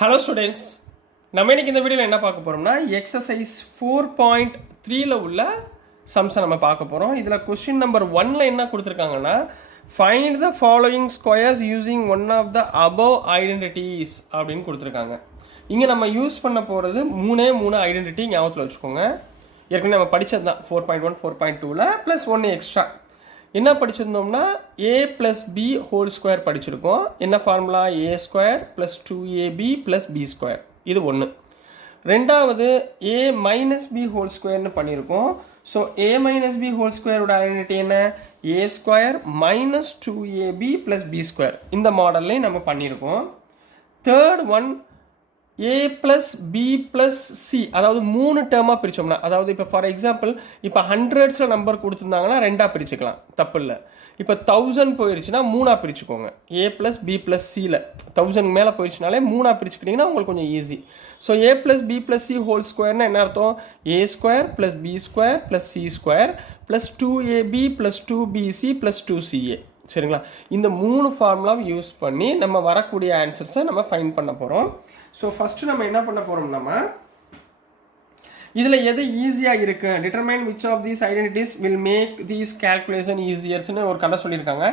Hello students, நம்ம இன்றைக்கி இந்த வீடியோவில் என்ன பார்க்க போகிறோம்னா எக்ஸசைஸ் 4.3ல் உள்ள சம்ஸை நம்ம பார்க்க போகிறோம். இதில் கொஸ்டின் நம்பர் 1ல் என்ன கொடுத்துருக்காங்கன்னா, find the following squares using one of the above identities அப்படின்னு கொடுத்துருக்காங்க. இங்கே நம்ம யூஸ் பண்ண போகிறது மூணு ஐடென்டிட்டி ஞாபகத்தில் வச்சுக்கோங்க. ஏற்கனவே நம்ம படித்தது தான் 4.1 4.2ல் ப்ளஸ் 1 எக்ஸ்ட்ரா. என்ன படிச்சிருந்தோம்னா a + b ஹோல் ஸ்கொயர் படிச்சிருக்கோம். என்ன ஃபார்முலா? a² + 2ab + b². இது ஒன்று. ரெண்டாவது a - b ஹோல் ஸ்கொயர்னு பண்ணியிருக்கோம். ஸோ a - b ஹோல் ஸ்கொயரோட ஐடென்டிட்டி என்ன? a² - 2ab + b². இந்த மாடல்லையும் நம்ம பண்ணியிருக்கோம். Third one a + b + c, அதாவது 3 டேர்மாக பிரித்தோம்னா, அதாவது இப்போ ஃபார் எக்ஸாம்பிள் இப்போ 100ஸில் நம்பர் கொடுத்துருந்தாங்கன்னா 2ஆக பிரிச்சுக்கலாம், தப்பு இல்லை. இப்போ 1000 போயிடுச்சுன்னா 3ஆக பிரிச்சுக்கோங்க. a + b + cயில் 1000 மேலே போயிடுச்சுனாலே 3ஆக பிரிச்சுக்கிட்டிங்கன்னா உங்களுக்கு கொஞ்சம் easy. So a + b + c whole ஸ்கொயர்னா என்ன அர்த்தம்? a² + b² + c² + 2ab + 2bc + 2ca. சரிங்களா? இந்த 3 ஃபார்முலாவை யூஸ் பண்ணி நம்ம வரக்கூடிய ஆன்சர்ஸை நம்ம ஃபைண்ட் பண்ண போகிறோம். ஸோ ஃபஸ்ட்டு நம்ம என்ன பண்ண போகிறோம்னா, இதில் எது ஈஸியாக இருக்குது, determine which of these identities will make these calculation ஈஸியர்ஸ்னு ஒரு கதை சொல்லியிருக்காங்க.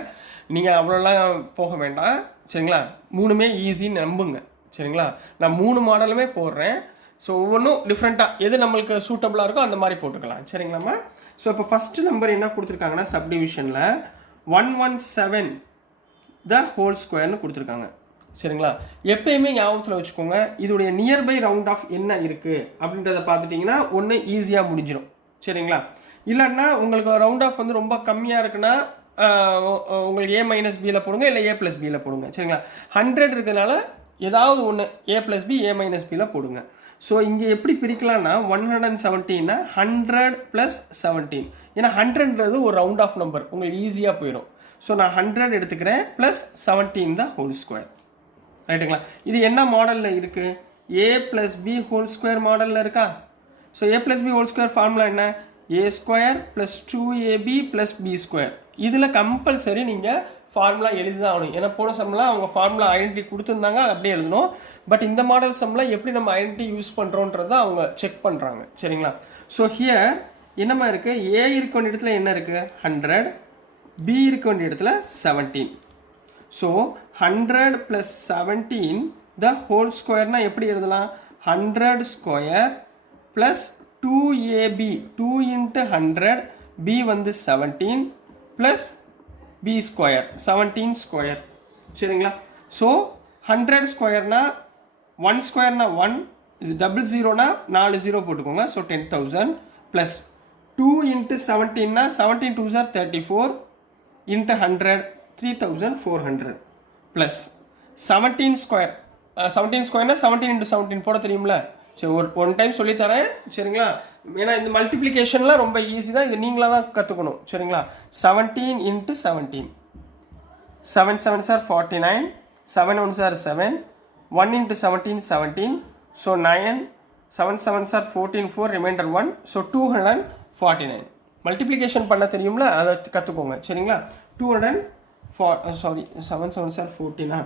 நீங்கள் அவ்வளோலாம் போக வேண்டாம். சரிங்களா? மூணுமே ஈஸின்னு நம்புங்க. சரிங்களா? நான் 3 மாடலுமே போடுறேன். ஸோ ஒவ்வொன்றும் டிஃப்ரெண்ட்டாக எது நம்மளுக்கு சூட்டபுளாக இருக்கோ அந்த மாதிரி போட்டுக்கலாம். சரிங்களாம்மா? ஸோ இப்போ ஃபஸ்ட்டு நம்பர் என்ன கொடுத்துருக்காங்கன்னா, சப்டிவிஷனில் 117 த ஹோல் ஸ்கொயர்னு கொடுத்துருக்காங்க. சரிங்களா? எப்பயுமே ஞாபகத்தில் வச்சுக்கோங்க, இதோடைய நியர்பை ரவுண்ட் ஆஃப் என்ன இருக்குது அப்படின்றத பார்த்துட்டிங்கன்னா ஒன்று ஈஸியாக முடிஞ்சிடும். சரிங்களா? இல்லைன்னா உங்களுக்கு ரவுண்ட் ஆஃப் வந்து ரொம்ப கம்மியாக இருக்குன்னா உங்களுக்கு a - bயில் போடுங்க, இல்லை a + bயில் போடுங்க. சரிங்களா? 100 இருக்கிறதுனால ஏதாவது ஒன்று a + b a - bயில் போடுங்க. ஸோ இங்கே எப்படி பிரிக்கலாம்னா 117னா 100 + 17. ஏன்னா 100ன்றது ஒரு ரவுண்ட் ஆஃப் நம்பர், உங்களுக்கு ஈஸியாக போயிடும். ஸோ நான் 100 எடுத்துக்கிறேன் ப்ளஸ் 17 தான் ஹோல் ஸ்கொயர். ரைட்டுங்களா? இது என்ன மாடலில் இருக்குது? a + b ஹோல் ஸ்கொயர் மாடலில் இருக்கா? So a + b whole square formula என்ன? a² + 2ab + b². இதில் கம்பல்சரி நீங்கள் ஃபார்முலா எழுதி தான் ஆகணும். ஏன்னா போன சம்மில் அவங்க ஃபார்முலா ஐடென்டிட்டி கொடுத்துருந்தாங்க, அது அப்படியே எழுதணும். பட் இந்த மாடல் சம்மில் எப்படி நம்ம ஐடென்டிட்டி யூஸ் பண்ணுறோன்றத அவங்க செக் பண்ணுறாங்க. சரிங்களா? ஸோ ஹியர் என்னமா இருக்குது? a இருக்க வேண்டிய இடத்துல என்ன இருக்குது? 100. b இருக்க வேண்டிய இடத்துல 17. ஸோ 100 + 17 த ஹோல் ஸ்கொயர்னா எப்படி எழுதலாம்? 100² + 2ab 2 × 100, b வந்து 17 + b², 17². சரிங்களா? ஸோ 100 ஸ்கொயர்னா 1 ஸ்கொயர்னா 1, இது 00னா 4 0 போட்டுக்கோங்க. So 10,000 plus 2 × 17னா 17 2s are 34 × 100 3400 plus 17 square. 17 ஸ்கொயர்னா 17 × 17 போட தெரியும்ல? சரி, ஒன் டைம் சொல்லித்தரேன். சரிங்களா? ஏன்னா இந்த மல்டிப்ளிகேஷன்லாம் ரொம்ப ஈஸி தான், இது நீங்களாக தான் கற்றுக்கணும். சரிங்களா? 17 × 17, 7 7s are 49, 7 1s are 7, 1 × 17 17. So 9, 7 7s are 14, 4 remainder 1. So 249. Multiplication பண்ண தெரியும்ல, அதை கற்றுக்கோங்க. சரிங்களா? 7 7s are 14,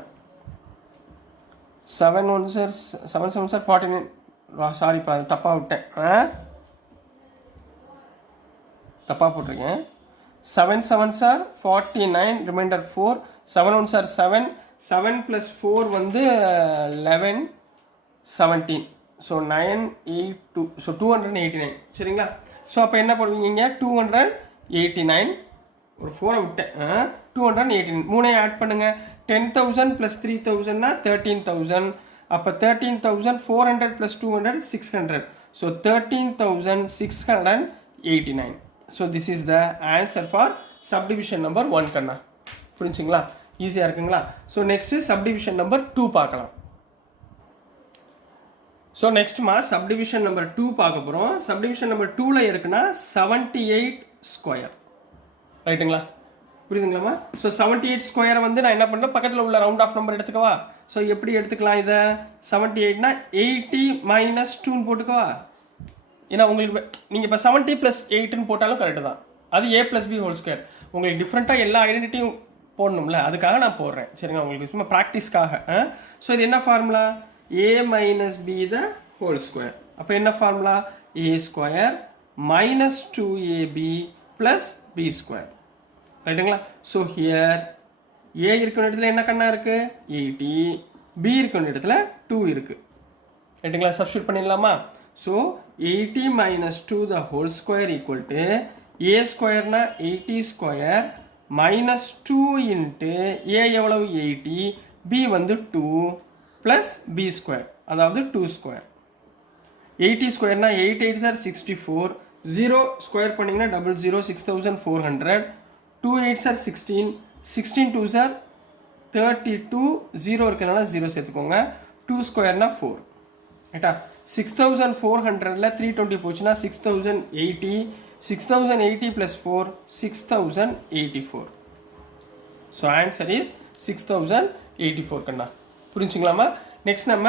7 7s are 49. சாரிப்பா, தப்பாக விட்டேன், தப்பாக போட்டிருக்கேன். 7 7s are 49 reminder 4, 7 1s are 7, 7 + 4 வந்து 11, 17. So 9 8 2, so 289. சரிங்களா? ஸோ அப்போ என்ன பண்ணுவீங்க? 289, ஒரு 4 விட்டேன், 289. 3 ஆட் பண்ணுங்கள். 10,000 + 3,000னா 13,000. அப்போ 13,400 + 200 600. So 13,689. So this is the answer for subdivision number 1 கண்ணா. புரிஞ்சுங்களா? ஈஸியாக இருக்குங்களா? ஸோ நெக்ஸ்ட்டு சப்டிவிஷன் நம்பர் 2 பார்க்கலாம். ஸோ நெக்ஸ்ட்மா சப்டிவிஷன் நம்பர் 2 பார்க்க போகிறோம். சப்டிவிஷன் நம்பர் 2ல் இருக்குன்னா 78 ஸ்கொயர். ரைட்டுங்களா? புரியுதுங்களாம்மா? ஸோ 78 ஸ்கொயரை வந்து நான் என்ன பண்ணேன், பக்கத்தில் உள்ள ரவுண்ட் ஆஃப் நம்பர் எடுத்துக்கவா? ஸோ எப்படி எடுத்துக்கலாம் இதை? 78னா 80 - 2ன்னு போட்டுக்கவா? ஏன்னா உங்களுக்கு நீங்கள் இப்போ 70 + 8ன்னு போட்டாலும் கரெக்டு தான். அது a + b ஹோல் ஸ்கொயர். உங்களுக்கு டிஃப்ரெண்ட்டாக எல்லா ஐடென்டிட்டியும் போடணும்ல, அதுக்காக நான் போடுறேன். சரிங்களா? உங்களுக்கு சும்மா ப்ராக்டிஸ்க்காக. ஸோ இது என்ன formula? a minus b the whole square. அப்போ என்ன formula? a square minus 2ab plus b square. ரைட்டுங்களா? ஸோ ஹியர் a இருக்கிற இடத்துல என்ன கண்ணா இருக்கு? 80. b இருக்கிற இடத்துல 2 இருக்கு. ரைட்டுங்களா? சப்ஸ்டியூட் பண்ணிடலாமா? So 80 minus 2 the whole square equal to a ஸ்கொயர்னா 80 square minus 2 into a எவ்வளவு? 80, b வந்து 2 plus b ஸ்கொயர் அதாவது 2 ஸ்கொயர். 80 ஸ்கொயர்னா 8 8s are 64, 0 ஸ்கொயர் பண்ணிங்கன்னா 00, 6400, 2 8s are 16, 16 2s are 32, 0 இருக்கனால 0 சேர்த்துக்கோங்க. 2 ஸ்கொயர்னா 4. ரைட்டா? 6400ல 320 போச்சுன்னா 6080, 6080 plus 4, 6084. So answer is 6084 கண்ணா. புரிஞ்சுங்களாமா? நெக்ஸ்ட் நம்ம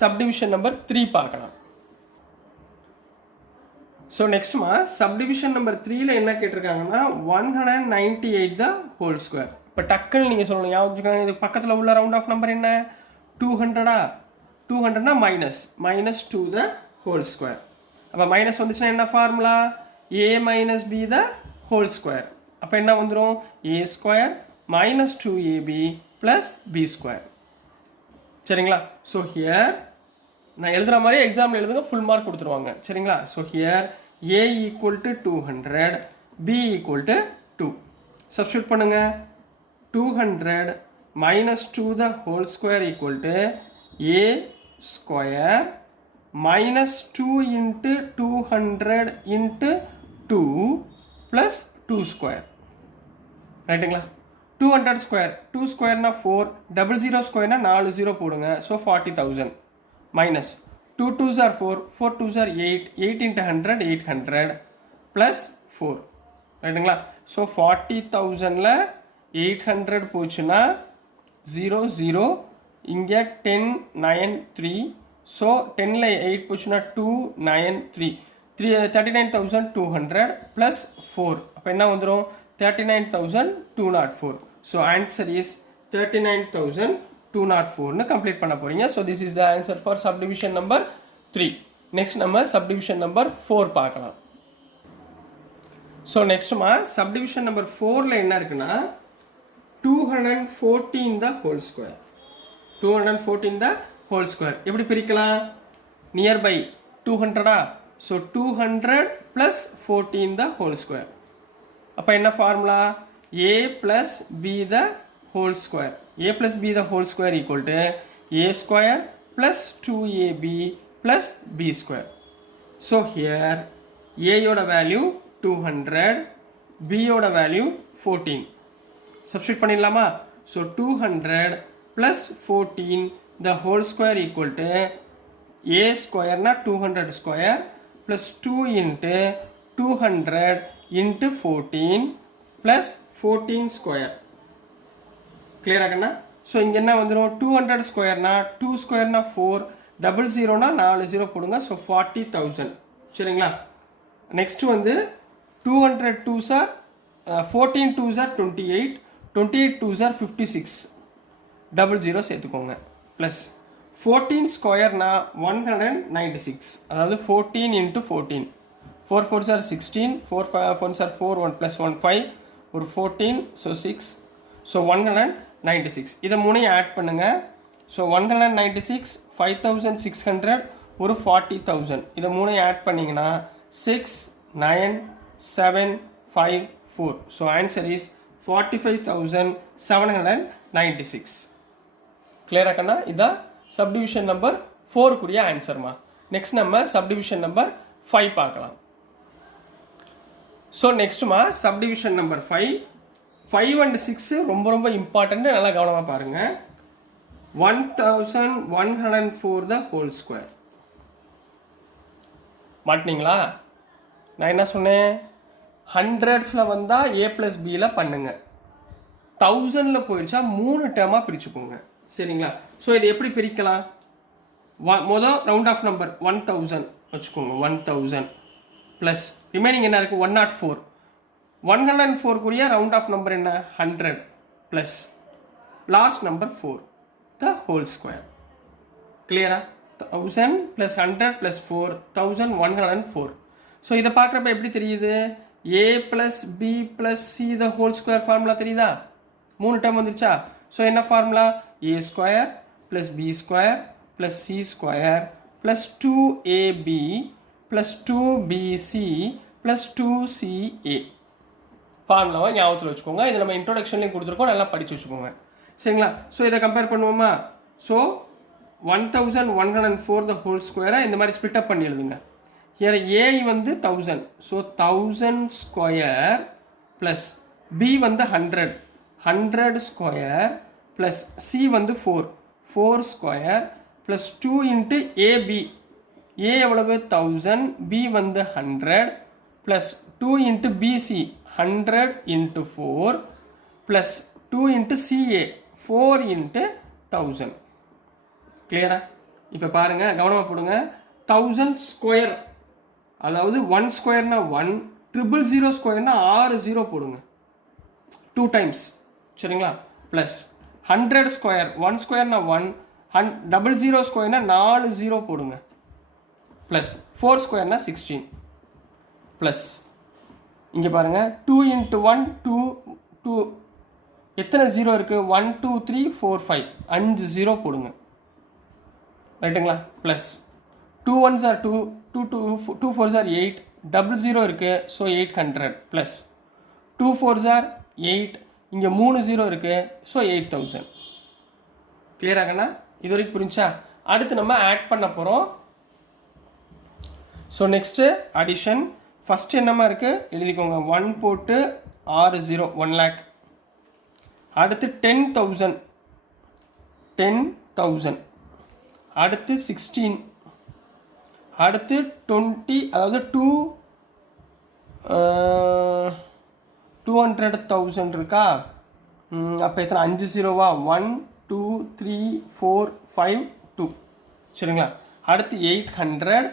சப்டிவிஷன் நம்பர் 3 பார்க்கலாம். ஸோ நெக்ஸ்ட்மா சப்டிவிஷன் நம்பர் 3ல என்ன கேட்டிருக்காங்கன்னா 198 த ஹோல் ஸ்கொயர். இப்போ டக்குன்னு நீங்கள் சொல்லணும், ஞாபகம் இது பக்கத்தில் உள்ள ரவுண்ட் ஆஃப் நம்பர் என்ன? 200. 200னா மைனஸ் 2 த ஹோல் ஸ்கொயர். அப்போ மைனஸ் வந்துச்சுன்னா என்ன formula? a minus b the whole square. அப்போ என்ன வந்துடும்? a square minus 2ab plus b square. சரிங்களா? ஸோ ஹியர் நான் எழுதுகிற மாதிரி எக்ஸாம்பிள் எழுதுங்க, ஃபுல் மார்க் கொடுத்துருவாங்க. சரிங்களா? So here a equal to 200, b equal to 2. Substitute பண்ணுங்க. 200 minus 2 the whole square equal to a square minus 2 into 200 into 2 plus 2 square. ரைட்டுங்களா? 200 square, 2 ஸ்கொயர்னா 4, 00 ஸ்கொயர்னா 4 0 போடுங்க. So 40,000 minus 2 2s are 4, 4 2s are 8, 8 into 100 800 plus 4. ரைட்டுங்களா? So 40,000ல 800 போச்சுன்னா 0 0, இங்கே 10 9 3. So 10ல 8 போச்சுன்னா 2 9 3, 39,200 plus 4. அப்போ என்ன வந்துடும்? 39,204. ஸோ ஆன்சர் இஸ் 39,204 கம்ப்ளீட் பண்ண போறீங்க. So this is the answer for subdivision number 3. Next நம்ம சப்டிவிஷன் நம்பர் 4 பார்க்கலாம். ஸோ நெக்ஸ்ட்மா சப்டிவிஷன் நம்பர் 4ல என்ன இருக்குன்னா 214 த ஹோல் ஸ்கொயர். 214 த ஹோல் ஸ்கொயர் எப்படி பிரிக்கலாம்? நியர்பை 200. ஸோ 200 plus 14 த ஹோல் ஸ்கொயர். அப்போ என்ன formula? a plus b the whole square. a plus b the whole square equal to a square plus 2ab plus b square. So here a yoda value 200, b yoda value 14. Substitute பண்ணிடலாமா? So 200 plus 14 the whole square equal to a square na 200 square plus 2 into 200 into 14 plus 14 square. Clear ஆகனா? So இங்கே என்ன வந்துடும்? 200 ஸ்கொயர்னா 2 ஸ்கொயர்னா 4, 00னா 4 0 போடுங்க. So 40,000. சரிங்களா? Next வந்து 200 2s are 14 2s are 28, 28 2s are 56, 00 சேர்த்துக்கோங்க. Plus 14 ஸ்கொயர்னா 196, அதாவது 14 into 14. 4 4s are 16, 4 4s are 4, 1 plus 1 5, ஒரு 14, so 6, so 196. இதை மூணையும் ஆட் பண்ணுங்க. ஸோ 196, 5600, ஒரு 40,000. இதை மூணையும் ஆட் பண்ணிங்கன்னா 6 9 7 5 4. So answer is 45,796. கிளியரா கண்ணா? இதான் சப்டிவிஷன் நம்பர் 4க்குரிய ஆன்சர்மா. நெக்ஸ்ட் நம்ம சப்டிவிஷன் நம்பர் 5 பார்க்கலாம். ஸோ நெக்ஸ்ட்மா சப்டிவிஷன் நம்பர் 5. 5 and 6 ரொம்ப ரொம்ப இம்பார்ட்டன்ட், நல்லா கவனமாக பாருங்க. 1104 த ஹோல் ஸ்கொயர். மாட்டினீங்களா? நான் என்ன சொன்னேன்? 100ஸ்ல வந்தால் a plus bல பண்ணுங்க. 1000ல போயிடுச்சா 3 டேர்மாக பிரிச்சுக்கோங்க. சரிங்களா? ஸோ இது எப்படி பிரிக்கலாம்? மொதல் ரவுண்ட் ஆஃப் நம்பர் 1000 வச்சுக்கோங்க. 1000 ப்ளஸ் ரிமைனிங் என்ன இருக்குது? 104. 104க்குரிய ரவுண்ட் ஆஃப் நம்பர் என்ன? 100 ப்ளஸ் லாஸ்ட் நம்பர் 4 த ஹோல் ஸ்கொயர். கிளியரா? 1000 + 100 + 4 1104. ஸோ இதை பார்க்குறப்ப எப்படி தெரியுது? a + b + c the whole square formula தெரியுதா? 3 டேர்ம் வந்துருச்சா? ஸோ என்ன formula? a square + b square + c square + 2ab + 2bc + 2ca. ஃபார்முலாவை ஞாபகத்தில் வச்சுக்கோங்க. இது நம்ம இன்ட்ரோடக்ஷன்லேயும் கொடுத்துருக்கோம், நல்லா படித்து வச்சுக்கோங்க. சரிங்களா? ஸோ இதை கம்பேர் பண்ணுவோமா? ஸோ 1104 the whole square இந்த மாதிரி ஸ்பிளிட் அப் பண்ணி எழுதுங்க. here a வந்து 1000, ஸோ 1000 ஸ்கொயர் ப்ளஸ் b வந்து 100 ஸ்கொயர் ப்ளஸ் c வந்து 4 square plus 2 into ab. a எவ்வளவு? 1000, b வந்து 100 plus 2 into bc 100 into 4 plus 2 into ca 4 into 1000. கிளியரா? இப்போ பாருங்க, கவனமாக போடுங்க. 1000 ஸ்கொயர், அதாவது 1 ஸ்கொயர்னா 1, 000 ஸ்கொயர்னா 6 0 போடுங்க, 2 டைம்ஸ். சரிங்களா? ப்ளஸ் 100 ஸ்கொயர், 1 ஸ்கொயர்னா 1, 00 ஸ்கொயர்னா 4 0 போடுங்க, ப்ளஸ் 4 ஸ்கொயர்னா 16. ப்ளஸ் இங்கே பாருங்க, 2 இன்ட்டு 1 2, எத்தனை 0 இருக்குது? 1 2 3 4 5, 5 0 போடுங்க. ரைட்டுங்களா? Plus 2 1s are 2, 2 4s are 8, 00 இருக்குது, ஸோ 800 ப்ளஸ் 2 4s are 8, இங்கே 3 0 இருக்குது, ஸோ 8000. கிளியராகண்ணா? இது வரைக்கும் புரிஞ்சா? அடுத்து நம்ம ஆட் பண்ண போகிறோம். So next addition. ஃபஸ்ட்டு என்னமா இருக்குது எழுதிக்கோங்க. 1 போட்டு 6 0, 1 lakh. அடுத்து 10,000, அடுத்து 16, அடுத்து 20, அதாவது 200,000 இருக்கா? அப்போ எத்தனை 5 0வா? 1 2 3 4 5 2. சரிங்களா? அடுத்து 800,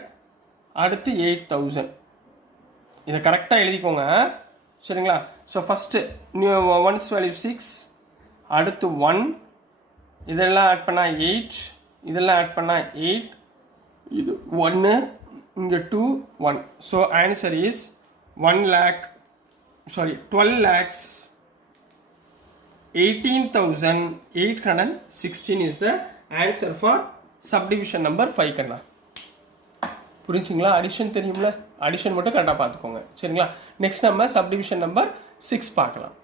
அடுத்து 8000. இதை கரெக்டாக எழுதிக்கோங்க. சரிங்களா? ஸோ ஃபஸ்ட்டு ஒன்ஸ் வேல்யூ 6, அடுத்து 1, இதெல்லாம் ஆட் பண்ணால் 8, இதெல்லாம் ஆட் பண்ணால் 8, இது 1, இங்கே 2 1. So answer is 12,18,816 is the answer for subdivision number 5. கண்ணா புரிஞ்சுங்களா? அடிஷன் தெரியும்ல, அடிஷன் மட்டும் கரெக்டாக பார்த்துக்கோங்க. சரிங்களா? நெக்ஸ்ட் நம்ம சப்டிவிஷன் நம்பர் 6 பார்க்கலாம்.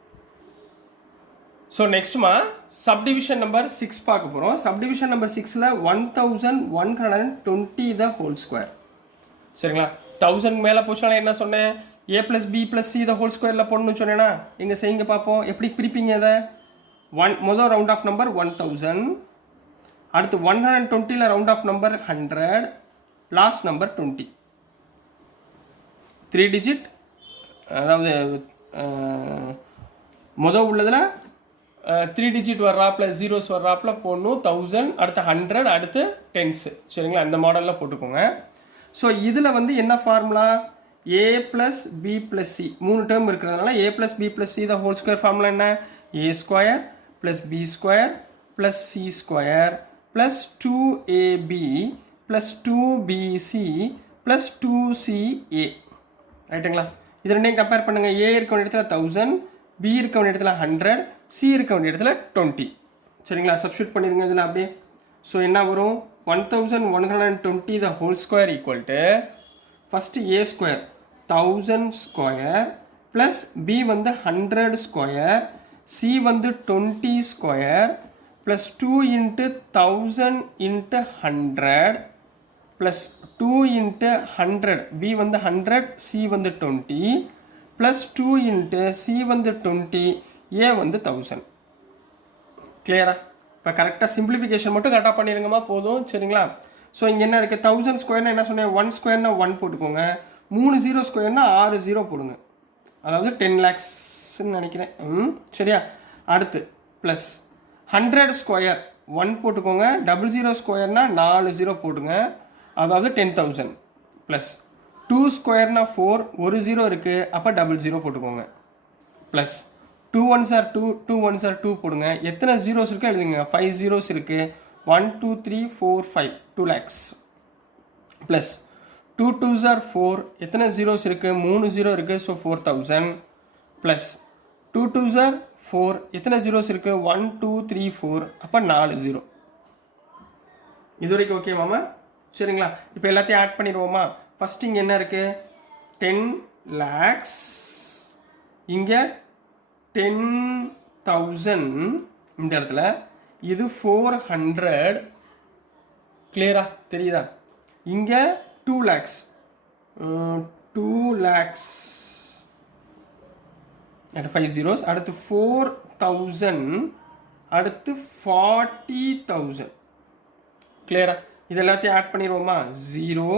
ஸோ நெக்ஸ்ட்டுமா சப்டிவிஷன் நம்பர் 6 பார்க்க போகிறோம். சப்டிவிஷன் நம்பர் 6ல் 1120 த ஹோல் ஸ்கொயர். சரிங்களா? 1000 மேலே போச்சுனால என்ன சொன்னேன்? a + b + c the whole ஸ்கொயரில் போடணும்னு சொன்னேன்னா, இங்கே செய்யுங்க பார்ப்போம். எப்படி பிரிப்பீங்க இதை? முதல் ரவுண்ட் ஆஃப் நம்பர் 1000, அடுத்து 120ல் round off number 100, last number 20. 3 digit, அதாவது முதல் உள்ளதில் 3 டிஜிட் வர்றாப்புல, ஜீரோஸ் வர்றாப்புல போடணும். 1000, அடுத்து 100, அடுத்து 10s. சரிங்களா? இந்த மாடலில் போட்டுக்கோங்க. ஸோ இதில் வந்து என்ன formula? a + b + c 3 term இருக்கிறதுனால a + b + c the whole square formula என்ன? a square + b square + c square + 2ab + 2bc + 2ca. ரைட்டுங்களா? இது ரெண்டையும் கம்பேர் பண்ணுங்கள். a இருக்க வேண்டிய இடத்துல 1000, b இருக்க வேண்டிய இடத்துல 100, c இருக்க வேண்டிய இடத்துல 20. சரிங்களா? சப்ஸ்டியூட் பண்ணிடுங்க இதில் அப்படியே. ஸோ என்ன வரும்? 1120 the whole square equal to first a square 1000 square plus b வந்து 100 ஸ்கொயர், c வந்து 20 square plus 2 into 1000 into 100 plus 2 into 100, b வந்து 100, c வந்து 20 ப்ளஸ் 2 இன்ட்டு c வந்து 20, a வந்து 1000. கிளியரா? இப்போ கரெக்டாக சிம்பிளிஃபிகேஷன் மட்டும் கரெக்டாக பண்ணிடுங்கம்மா, போதும். சரிங்களா? ஸோ இங்கே என்ன இருக்குது? 1000 ஸ்கொயர்னா என்ன சொன்னேன்? 1 ஸ்கொயர்னா 1 போட்டுக்கோங்க, 3 0 ஸ்கொயர்னா 6 0 போடுங்க, அதாவது 10 lakhsன்னு நினைக்கிறேன். சரியா? அடுத்து ப்ளஸ் 100 ஸ்கொயர் 1 போட்டுக்கோங்க, 00 ஸ்கொயர்னா 4 0 போடுங்க, அதாவது 10,000. ப்ளஸ் 2 ஸ்கொயர்னா 4, ஒரு 0 இருக்குது, அப்போ 00 போட்டுக்கோங்க. Plus 2 1s are 2, 2 1s are 2 போடுங்க. எத்தனை ஜீரோஸ் இருக்குது எழுதுங்க? 5 zeros இருக்குது. 1 2 3 4 5 2 lakhs ப்ளஸ் 2 2s are 4 எத்தனை ஜீரோஸ் இருக்குது 3 ஜீரோ இருக்குது ஸோ 4000 ப்ளஸ் 2 2s are 4 எத்தனை ஜீரோஸ் இருக்குது 1 2 3 4 அப்போ 4 ஜீரோ. இது வரைக்கும் ஓகேவாமா? சரிங்களா? இப்போ எல்லாத்தையும் ஆட் பண்ணிடுவோமா? ஃபஸ்ட் இங்கே என்ன இருக்குது 10 lakhs, இங்கே 10,000 இந்த இடத்துல, இது 400. கிளியரா தெரியுதா? இங்கே 2 lakhs 2 lakhs at 5 zeros, அடுத்து 4,000, அடுத்து 40,000. கிளியரா? இது எல்லாத்தையும் ஆட் பண்ணிடுவோமா? 0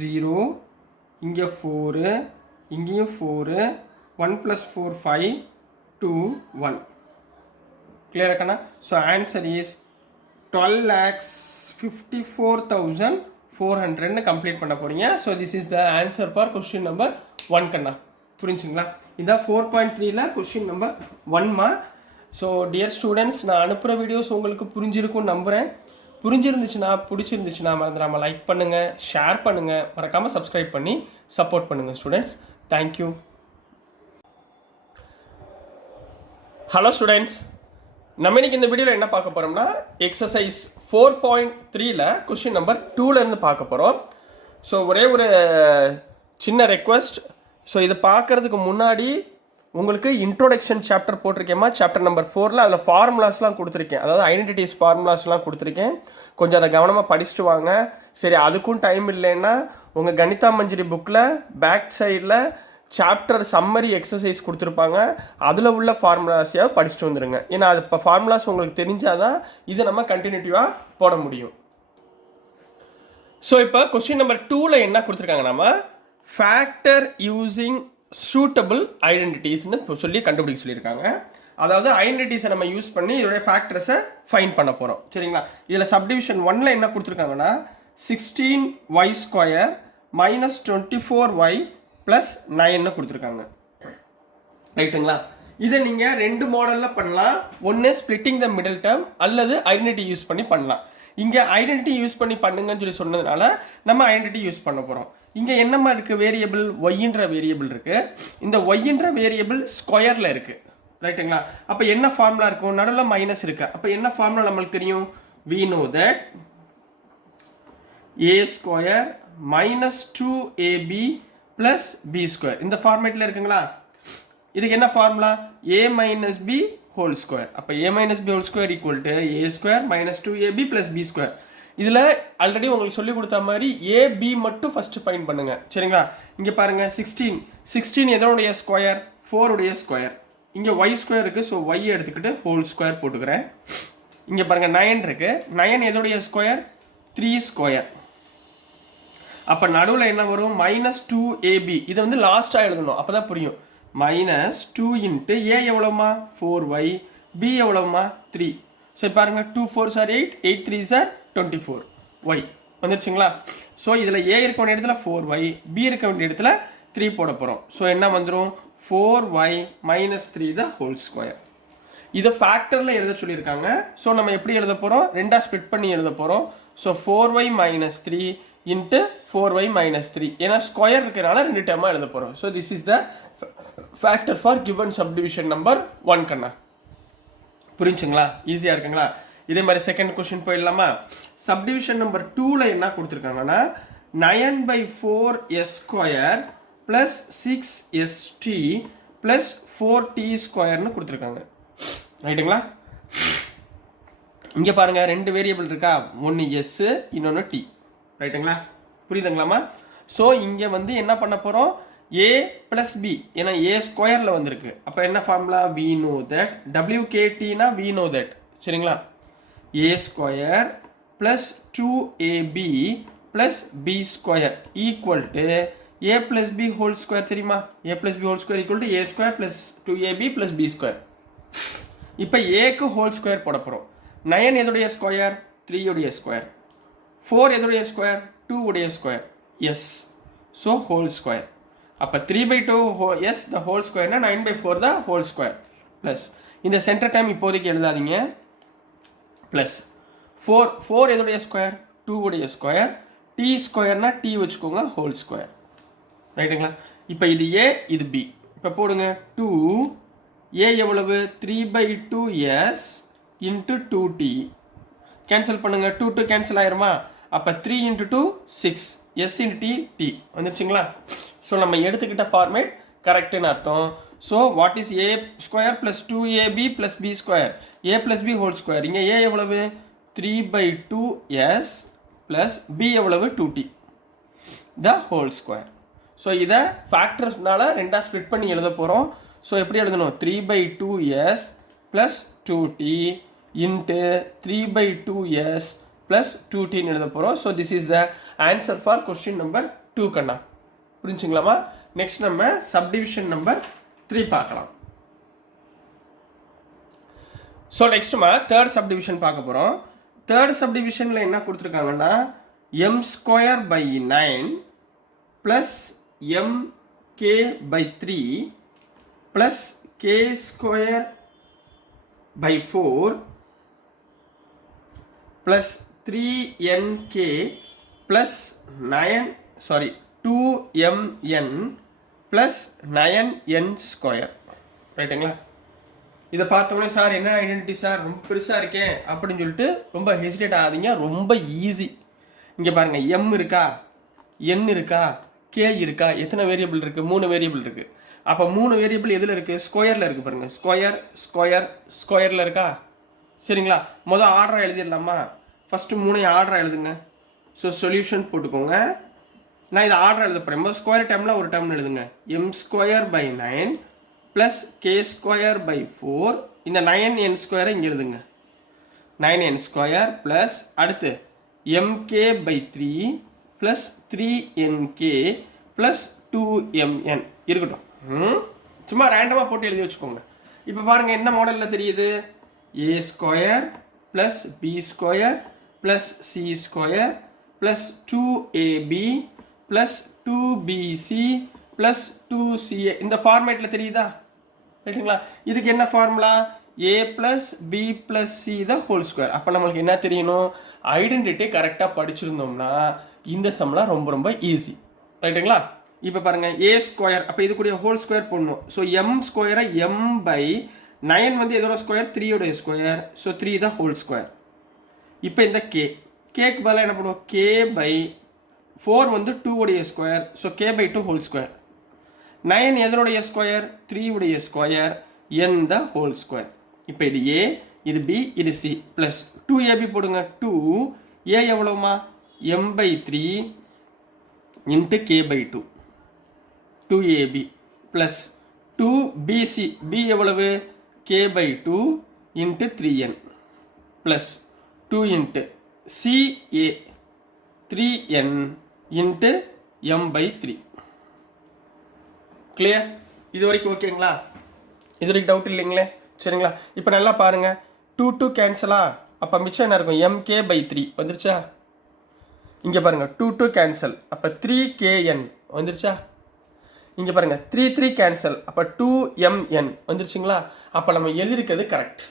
0 இங்கே 4 இங்கேயும் 4 1 + 4 5 2 1. கிளியரா கண்ணா? ஸோ ஆன்சர் இஸ் 12,54,400 கம்ப்ளீட் பண்ண போறீங்க. So this is the answer for question number 1 கண்ணா. புரிஞ்சுங்களா? இதான் 4.3ல கொஸ்டின் நம்பர் 1மா. ஸோ டியர் ஸ்டூடெண்ட்ஸ், நான் அனுப்புகிற வீடியோஸ் உங்களுக்கு புரிஞ்சிருக்கும்னு நம்புகிறேன். புரிஞ்சிருந்துச்சுன்னா பிடிச்சிருந்துச்சுன்னா மறந்துடாமல் லைக் பண்ணுங்கள், ஷேர் பண்ணுங்கள், மறக்காமல் சப்ஸ்கிரைப் பண்ணி சப்போர்ட் பண்ணுங்கள் ஸ்டூடெண்ட்ஸ். தேங்க்யூ. ஹலோ ஸ்டூடெண்ட்ஸ், நம்ம இன்னைக்கு இந்த வீடியோவில் என்ன பார்க்க போகிறோம்னா எக்ஸசைஸ் 4.3ல கொஸ்டின் நம்பர் 2லேருந்து பார்க்க போகிறோம். ஸோ ஒரே ஒரு சின்ன ரெக்வஸ்ட். ஸோ இது பார்க்குறதுக்கு முன்னாடி உங்களுக்கு இன்ட்ரோடக்ஷன் சாப்டர் போட்டிருக்கேம்மா, சாப்டர் நம்பர் 4ல். அதில் ஃபார்முலாஸ்லாம் கொடுத்துருக்கேன், அதாவது ஐடென்டிட்டிஸ் ஃபார்முலாஸ்லாம் கொடுத்துருக்கேன். கொஞ்சம் அதை கவனமாக படிச்சுட்டு வாங்க. சரி, அதுக்கும் டைம் இல்லைன்னா உங்கள் கணிதா மஞ்சரி புக்கில் பேக் சைடில் சாப்டர் சம்மரி எக்ஸசைஸ் கொடுத்துருப்பாங்க, அதில் உள்ள ஃபார்முலாஸையாக படிச்சுட்டு வந்துடுங்க. ஏன்னா அது இப்போ ஃபார்முலாஸ் உங்களுக்கு தெரிஞ்சாதான் இது நம்ம கண்டினியூட்டிவாக போட முடியும். ஸோ இப்போ கொஸ்டின் நம்பர் 2ல் என்ன கொடுத்துருக்காங்க, நம்ம ஃபேக்டர் யூஸிங் சூட்டபிள் ஐடென்டிட்டிஸ்னு சொல்லி கண்டுபிடிக்க சொல்லியிருக்காங்க. அதாவது ஐடென்டிட்டிஸை நம்ம யூஸ் பண்ணி இதோடைய ஃபேக்டர்ஸை ஃபைண்ட் பண்ண போகிறோம். சரிங்களா? இதில் சப்டிவிஷன் 1ல் என்ன கொடுத்துருக்காங்கன்னா 16y² - 24y + 9 கொடுத்துருக்காங்க. ரைட்டுங்களா? இதை நீங்கள் 2 மாடலில் பண்ணலாம். ஒன்று ஸ்பிளிட்டிங் த மிடில் டேர்ம் அல்லது ஐடென்டிட்டி யூஸ் பண்ணி பண்ணலாம். இங்கே ஐடென்டிட்டி யூஸ் பண்ணி பண்ணுங்கன்னு சொல்லி சொன்னதுனால நம்ம ஐடென்டிட்டி யூஸ் பண்ண போகிறோம். இங்கே என்னமா இருக்குது, வேரியபிள் ஒய்ன்ற வேரியபிள் இருக்குது. இந்த ஒய்ன்ற வேரியபிள் ஸ்கொயரில் இருக்குது. ரைட்டுங்களா? அப்போ என்ன ஃபார்முலா இருக்கும், நடுவில் மைனஸ் இருக்குது. அப்போ என்ன ஃபார்முலா நம்மளுக்கு தெரியும், we know that a² - 2ab + b². இந்த ஃபார்மேட்டில் இருக்குங்களா? இதுக்கு என்ன formula, a - b whole square. அப்போ a - b whole square = a² - 2ab + b². இதில் ஆல்ரெடி உங்களுக்கு சொல்லி கொடுத்த மாதிரி ஏபி மட்டும் ஃபஸ்ட்டு ஃபைண்ட் பண்ணுங்கள். சரிங்களா? இங்கே பாருங்கள் 16 எதனுடைய ஸ்கொயர், 4 உடைய ஸ்கொயர். இங்கே y² இருக்குது, ஸோ y எடுத்துக்கிட்டு ஹோல் ஸ்கொயர் போட்டுக்கிறேன். இங்கே பாருங்கள் 9 இருக்குது, 9 எதோடைய ஸ்கொயர் 3². அப்போ நடுவில் என்ன வரும், -2ab. இதை வந்து லாஸ்ட்டாக எழுதணும், அப்போ தான் புரியும். -2 × a எவ்வளோமா 4y, b எவ்வளோமா 3. ஸோ பாருங்கள் 2 4s are 8, 8 3s are 24, y வந்துருச்சுங்களா? So இதில் a இருக்க வேண்டிய இடத்துல 4y, b இருக்க வேண்டிய இடத்துல 3 போட போகிறோம். ஸோ என்ன வந்துடும், 4y - 3 the whole square. இதை ஃபேக்டரில் எழுத சொல்லியிருக்காங்க. ஸோ நம்ம எப்படி எழுத போகிறோம், ரெண்டாக ஸ்ப்ளிட் பண்ணி எழுத போகிறோம். ஸோ 4y - 3 × 4y - 3, ஏன்னா ஸ்கொயர் இருக்கிறனால 2 டேர்மாக எழுத போகிறோம். So this is the factor for given subdivision number 1 கண்ணா. புரிஞ்சுங்களா? ஈஸியாக இருக்குங்களா? இதே மாதிரி செகண்ட் கொஸ்டின் போயிடலாமா? சப்டிவிஷன் நம்பர் 2ல் என்ன கொடுத்துருக்காங்கன்னா 9/4s² + 6st + 4t² கொடுத்துருக்காங்க. ரைட்டுங்களா? இங்கே பாருங்கள் 2 வேரியபிள் இருக்கா, ஒன்று s இன்னொன்று t. ரைட்டுங்களா? புரியுதுங்களாமா? ஸோ இங்கே வந்து என்ன பண்ண போகிறோம், a + b, ஏன்னா a² வந்திருக்கு. அப்போ என்ன formula, we know that wkt-னா we know that. சரிங்களா? a² + 2ab + b² = a + b whole square. தெரியுமா? a + b whole square = a² + 2ab + b². இப்போ ஏக்கு ஹோல் ஸ்கொயர் போட போகிறோம். 9 எதுடைய ஸ்கொயர், 3 உடைய ஸ்கொயர். 4 எதுடைய ஸ்கொயர், 2 உடைய square, s. So whole square. அப்போ 3/2 எஸ் த ஹோல் ஸ்கொயர்னா 9/4 த ஹோல் ஸ்கொயர் ப்ளஸ் இந்த சென்டர் டைம் இப்போதைக்கு எழுதாதீங்க, ப்ளஸ் 4 எதுடைய ஸ்கொயர் 2 உடைய ஸ்கொயர், டி ஸ்கொயர்னா டி வச்சுக்கோங்க ஹோல் ஸ்கொயர். ரைட்டுங்களா? இப்போ இது ஏ இது பி. இப்போ போடுங்க 2 ஏ எவ்வளவு 3/2s இன்ட்டு 2t. கேன்சல் பண்ணுங்க 2 2 கேன்சல் ஆயிருமா? அப்போ 3 இன்ட்டு 2 6 s இன்ட்டு டி வந்துருச்சுங்களா? ஸோ நம்ம எடுத்துக்கிட்ட ஃபார்மேட் கரெக்டுன்னு அர்த்தம். So what is a square plus 2ab plus b square a plus b whole square. இங்கே ஏ எவ்வளவு 3/2s ப்ளஸ் பி எவ்வளவு 2t த ஹோல் ஸ்கொயர். ஸோ இதை ஃபேக்டர்ஸ்னால ரெண்டாக ஸ்ப்ளிட் பண்ணி எழுத போகிறோம். ஸோ எப்படி எழுதணும் 3/2s plus 2t into 3/2s plus 2tன்னு எழுத போகிறோம். So this is the answer for question number 2 கண்ணா. புரிஞ்சுங்களாமா? நெக்ஸ்ட் நம்ம சப்டிவிஷன் நம்பர் 3 பார்க்கலாம். ஸோ நெக்ஸ்ட்டுமா தேர்ட் சப்டிவிஷன் பார்க்க போகிறோம். தேர்ட் சப்டிவிஷனில் என்ன கொடுத்துருக்காங்கன்னா m²/9 plus mk/3 plus k²/4 plus 3nk plus 2mn plus 9n². ரைட்டுங்களா? இதை பார்த்தோன்னே சார் என்ன ஐடென்டிட்டி சார் ரொம்ப பெருசாக இருக்கேன் அப்படின்னு சொல்லிட்டு ரொம்ப ஹெசிடேட் ஆகாதீங்க. ரொம்ப ஈஸி. இங்கே பாருங்கள் எம் இருக்கா, என் இருக்கா, கே இருக்கா, எத்தனை வேரியபிள் இருக்குது? 3 வேரியபிள் இருக்குது. அப்போ 3 வேரியபிள் எதில் இருக்குது? ஸ்கொயரில் இருக்குது பாருங்கள். ஸ்கொயரில் இருக்கா? சரிங்களா? மொதல் ஆர்டராக எழுதிடலாமா? ஃபஸ்ட்டு 3 ஆர்டராக எழுதுங்க. ஸோ சொல்யூஷன் போட்டுக்கோங்க. நான் இதை ஆர்டர் எழுத போகிறேன். முதல் ஸ்கொயர் டேர்மில் ஒரு டேர்ம்னு எழுதுங்க. m²/9 ப்ளஸ் k²/4 இந்த 9n² இங்கே எழுதுங்க. 9n² ப்ளஸ் அடுத்து mk/3 plus 3nk plus 2mn இருக்கட்டும். சும்மா ரேண்டமாக போட்டு எழுதி வச்சுக்கோங்க. இப்போ பாருங்கள் என்ன மாடலில் தெரியுது? a² plus b² plus c² plus 2ab plus 2bc plus 2ca இந்த ஃபார்மேட்டில் தெரியுதா? ரைட்டுங்களா? இதுக்கு என்ன formula? a plus B plus C the whole square. அப்போ நம்மளுக்கு என்ன தெரியணும்? ஐடென்டிட்டி கரெக்டாக படிச்சிருந்தோம்னா இந்த சம்லாம் ரொம்ப ரொம்ப ஈஸி. ரைட்டுங்களா? இப்போ பாருங்கள் a². அப்போ இது கூட ஹோல் ஸ்கொயர் போடணும். ஸோ m² m/9 வந்து எதோட ஸ்கொயர் 3 ஸ்கொயர். ஸோ 3 த ஹோல் ஸ்கொயர். இப்போ இந்த கேக்கு பதிலாக என்ன பண்ணுவோம்? k/4 வந்து 2 square. So k/2 whole square. 9 எதனுடைய ஸ்கொயர்? 3 ஸ்கொயர் n த ஹோல் ஸ்கொயர். இப்போ இது a இது b இது c ப்ளஸ் 2ab போடுங்க. 2a எவ்வளோமா? m/3 into k/2 2ab plus 2bc b எவ்வளவு? k/2 into 3n plus 2 into ca 3n into m/3. Clear? இது வரைக்கும் ஓகேங்களா? இது வரைக்கும் டவுட் இல்லைங்களே? சரிங்களா? இப்போ நல்லா பாருங்கள் 2 2 கேன்சலா? அப்போ மிச்சம் என்ன இருக்கும்? mk/3 வந்துருச்சா? இங்கே பாருங்கள் 2 2 கேன்சல். அப்போ 3kn வந்துருச்சா? இங்கே பாருங்கள் 3 3 கேன்சல். அப்போ 2mn வந்துருச்சுங்களா? அப்போ நம்ம எழுதியிருக்கிறது கரெக்ட்.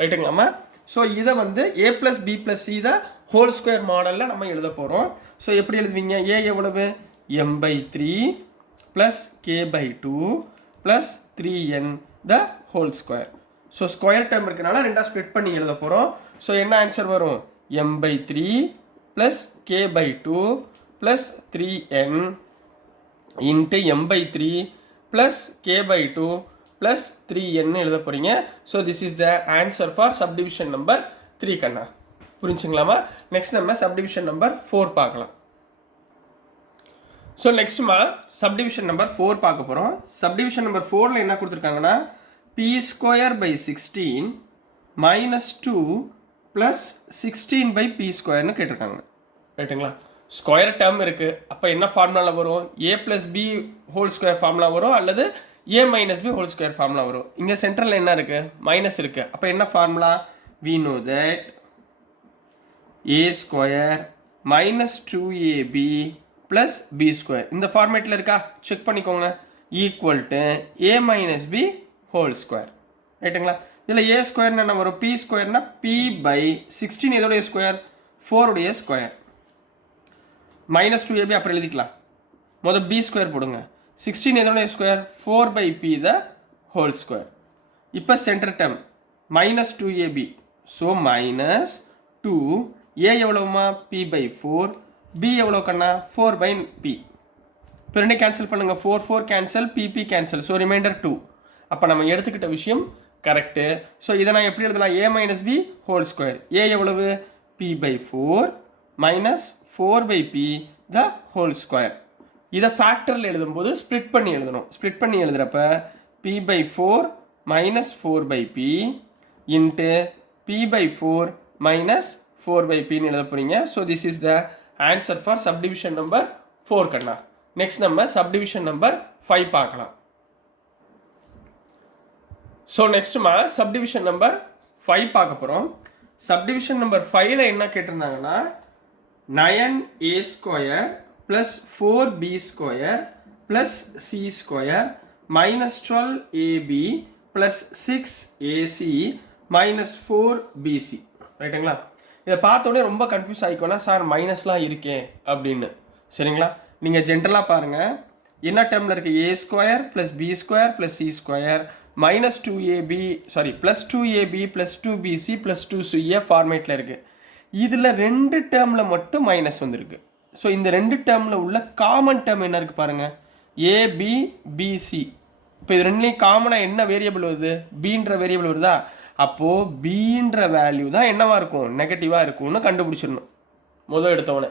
ரைட்டுங்களாம்மா? ஸோ இதை வந்து a plus B plus C the whole square மாடலில் நம்ம எழுத போகிறோம். ஸோ எப்படி எழுதுவீங்க? a எவ்வளவு? m/3 plus k/2 plus 3n த whole square. So square term இருக்கனால ரெண்டாக ஸ்ப்ளிட் பண்ணி எழுத போகிறோம். ஸோ என்ன ஆன்சர் வரும்? m/3 plus k/2 plus 3n into m/3 plus k/2 plus 3n எழுத போகிறீங்க. So this is the answer for subdivision number 3 கண்ணா. புரிஞ்சுங்களாமா? நெக்ஸ்ட் நம்ம சப்டிவிஷன் நம்பர் 4 பார்க்கலாம். ஸோ நெக்ஸ்ட்டுமா சப்டிவிஷன் நம்பர் 4 பார்க்க போகிறோம். சப்டிவிஷன் நம்பர் 4ல் என்ன கொடுத்துருக்காங்கன்னா p²/16 மைனஸ் 2 ப்ளஸ் 16/p² கேட்டிருக்காங்க. ரைட்டுங்களா? ஸ்கொயர் டேர்ம் இருக்குது. அப்போ என்ன ஃபார்முலாவில் வரும்? a plus b whole square formula வரும் அல்லது a minus b whole square formula வரும். இங்கே சென்டரில் என்ன இருக்குது? மைனஸ் இருக்குது. அப்போ என்ன formula? we know that a² minus 2ab plus b². இந்த ஃபார்மேட்டில் இருக்கா? செக் பண்ணிக்கோங்க. Equal to a minus b whole square. ரைட்டுங்களா? இதில் ஏ ஸ்கொயர்னு என்ன வரும்? பி ஸ்கொயர்னா பி பை 16 எதோடைய ஸ்கொயர்? 4 உடைய ஸ்கொயர். -2ab அப்புறம் எழுதிக்கலாம். முதல் பி ஸ்கொயர் போடுங்க. 16 எதோடைய square? 4 by p the whole square. இப்போ centre term -2ab. So -2 a எவ்வளவுமா? P by 4. பி எவ்வளோ கண்ணா? 4 பை பி. இப்போ ரெண்டே கேன்சல் பண்ணுங்க. 4 4 cancel, BB cancel. So remainder 2. அப்போ நம்ம எடுத்துக்கிட்ட விஷயம் கரெக்டு. ஸோ இதை நான் எப்படி எழுதலாம்? A minus b whole square. A எவ்வளவு? P by 4 minus 4 by p the whole square. இதை ஃபேக்டரில் எழுதும்போது ஸ்ப்ளிட் பண்ணி எழுதணும். ஸ்ப்ளிட் பண்ணி எழுதுகிறப்ப p by 4 minus 4 by p into p by 4 minus 4 by p எழுத போறீங்க. So this is the answer for subdivision number 4 Kanna. Next நம்ம subdivision number 5 பார்க்கலாம். So next மா subdivision number 5 பார்க்க போறோம். subdivision number 5ல என்ன கேட்டிருந்தாங்கன்னா 9a square plus 4b square plus c square minus 12ab plus 6ac minus 4bc. ரைட்டுங்களா? இதை பார்த்தோன்னே ரொம்ப கன்ஃபியூஸ் ஆகிக்கோனா சார் மைனஸ்லாம் இருக்கே அப்படின்னு. சரிங்களா? நீங்கள் ஜென்ரலாக பாருங்கள் என்ன டேர்மில் இருக்குது? A square plus b square plus c square minus 2ab plus 2ab plus 2bc plus 2ca ஃபார்மேட்டில் இருக்குது. இதில் 2 டேர்மில் மட்டும் மைனஸ் வந்திருக்கு. ஸோ இந்த 2 டேர்மில் உள்ள காமன் டேர்ம் என்ன இருக்குது பாருங்கள்? AB BC. இப்போ இது ரெண்டுலேயும் காமனாக என்ன வேரியபிள் வருது? பின்ற வேரியபிள் வருதா? அப்போது பீன்ற வேல்யூ தான் என்னவாக இருக்கும்? நெகட்டிவாக இருக்கும்னு கண்டுபிடிச்சிடணும் முதல் எடுத்தவொடனே.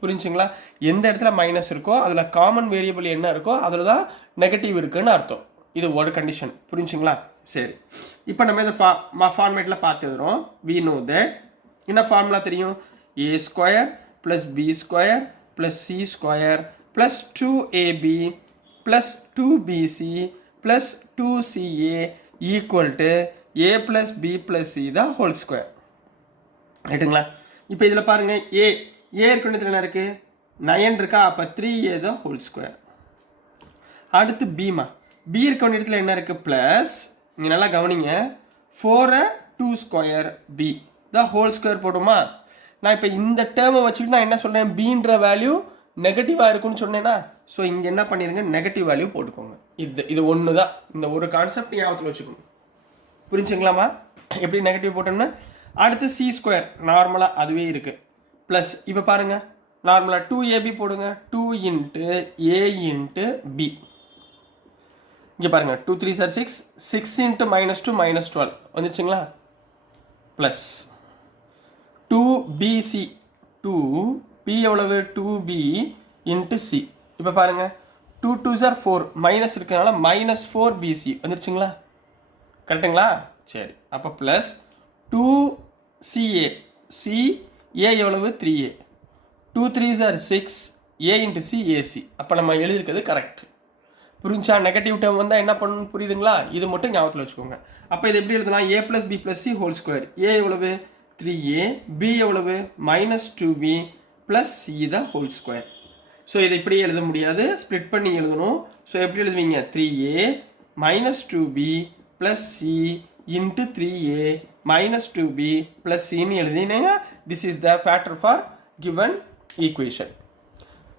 புரிஞ்சுங்களா? எந்த இடத்துல மைனஸ் இருக்கோ அதில் காமன் வேரியபிள் என்ன இருக்கோ அதில் தான் நெகட்டிவ் இருக்குன்னு அர்த்தம். இது ஒரு கண்டிஷன். புரிஞ்சுங்களா? சரி, இப்போ நம்ம இதை ஃபார்மேட்டில் பார்த்து எழுதுறோம். வி நோ தட் என்ன ஃபார்முலா தெரியும்? A square plus b square plus c square plus 2ab plus 2bc plus 2ca equal to a plus b plus c the whole square. ரைட்டுங்களா? இப்போ இதில் பாருங்கள் a இருக்க வேண்டியது என்ன இருக்குது? 9 இருக்கா? அப்போ 3a the whole square. அடுத்து bமா b இருக்க வேண்டிய இடத்துல என்ன இருக்குது? ப்ளஸ் இங்கே நல்லா கவனிங்க 4 2 square b the whole square போடுமா? நான் இப்போ இந்த டேர்மை வச்சுட்டு நான் என்ன சொல்கிறேன்? bன்ற வேல்யூ நெகட்டிவாக இருக்குன்னு சொன்னேன்னா ஸோ இங்கே என்ன பண்ணிடுங்க? நெகட்டிவ் வேல்யூ போட்டுக்கோங்க. இது ஒன்று தான். இந்த ஒரு கான்செப்ட் ஞாபகத்தில் வச்சுக்கோங்க. புரிஞ்சுங்களாமா? எப்படி நெகட்டிவ் போட்டோம்னா அடுத்து சி ஸ்கொயர் நார்மலாக அதுவே இருக்குது ப்ளஸ் இப்போ பாருங்கள் நார்மலாக 2ab போடுங்க. 2 இன்ட்டு ஏ இன்ட்டு பி. இங்கே பாருங்கள் 2 3 sir 6 6 into -2 -12 வந்துச்சுங்களா? Plus 2bc 2b எவ்வளவு? 2b into C. இப்போ பாருங்கள் 2 2 சார் 4 மைனஸ் இருக்கிறதுனால -4bc வந்துருச்சுங்களா? கரெக்டுங்களா? சரி, அப்போ ப்ளஸ் 2ca சி ஏ எவ்வளவு? 3a 2 3 sir 6 A into C AC. அப்போ நம்ம எழுதிருக்கிறது கரெக்ட். புரிஞ்சா? நெகட்டிவ் டேர்ம் வந்தால் என்ன பண்ணணும்? புரியுதுங்களா? இது மட்டும் ஞாபகத்தில் வச்சுக்கோங்க. அப்போ இது எப்படி எழுதலாம்? a plus B plus C whole square. A எவ்வளவு? 3a b எவ்வளவு? -2b plus C the whole square. So இதை இப்படி எழுத முடியாது, ஸ்ப்ளிட் பண்ணி எழுதணும். ஸோ எப்படி எழுதுவீங்க? 3a -2b plus c into 3a minus 2b plus c ன்னு எழுதினீங்க. This is the factor for given equation.